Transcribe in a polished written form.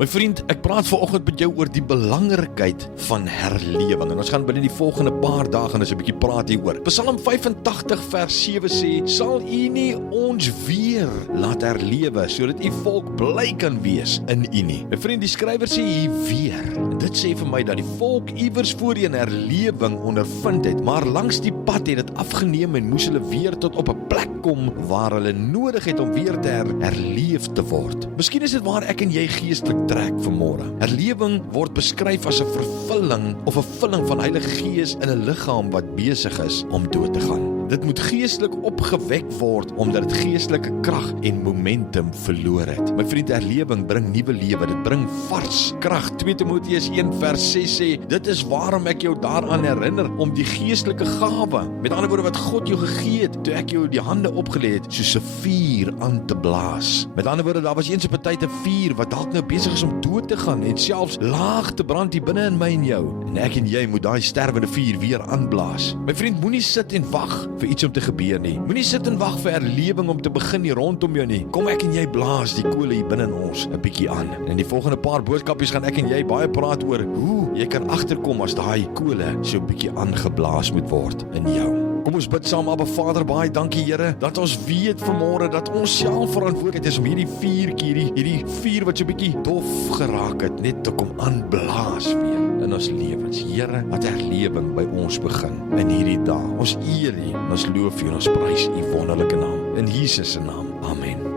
My vriend, ek praat vanoggend met jou oor die belangrikheid van herlewing. En ons gaan binne die volgende paar dae gaan ons 'n bietjie praat hieroor. Psalm 85 vers 7 sê, sal U nie ons weer laat herlewe, sodat U volk bly kan wees in U nie. My vriend, die skrywer sê hier weer. En dit sê vir my dat die volk iewers voorheen herlewing ondervind het, maar langs die pad het dit afgeneem en moes hulle weer tot op 'n plek kom waar hulle nodig het om weer te herleef te word. Miskien is dit waar ek en jy geestelik trek vanmôre. Herlewing word beskryf as 'n vervulling of 'n vulling van Heilige Gees in 'n liggaam wat besig is om dood te gaan. Dit moet geestelik opgewek word omdat dit geestelike krag en momentum verloor het. My vriend, herlewing bring nuwe lewe, dit bring vars krag. 2 Timoteus 1 vers 6 sê, dit is waarom ek jou daaraan herinner om die geestelike gawe, met ander woorde wat God jou gegee het, toe ek jou die hande opgelê het, soos 'n vuur aan te blaas. Met ander woorde, daar was eens 'n party 'n vuur wat dalk nou besig is om dood te gaan en selfs laag te brand hier binne in my en jou. En ek en jy moet daai sterwende vuur weer aanblaas. My vriend, moenie sit en wag vir iets om te gebeur nie. Moenie sit en wag vir herlewing om te begin hier rondom jou nie. Kom ek en jy blaas die kole hier binne in ons 'n bietjie aan. En in die volgende paar boodskapies gaan ek en jy baie praat oor hoe jy kan agterkom as daai kole so 'n bietjie aangeblaas moet word in jou. Kom ons bid saam, Abba Vader, baie dankie Here, dat ons weet vanmôre dat ons self verantwoordelik is om hierdie vuurtjie, hierdie vuur wat so 'n bietjie dof geraak het, net te kom aanblaas weer in ons lewens. Here, laat herlewing by ons begin in hierdie dag. Ons eer U, ons loof U en ons prys U wonderlike naam. In Jesus se naam. Amen.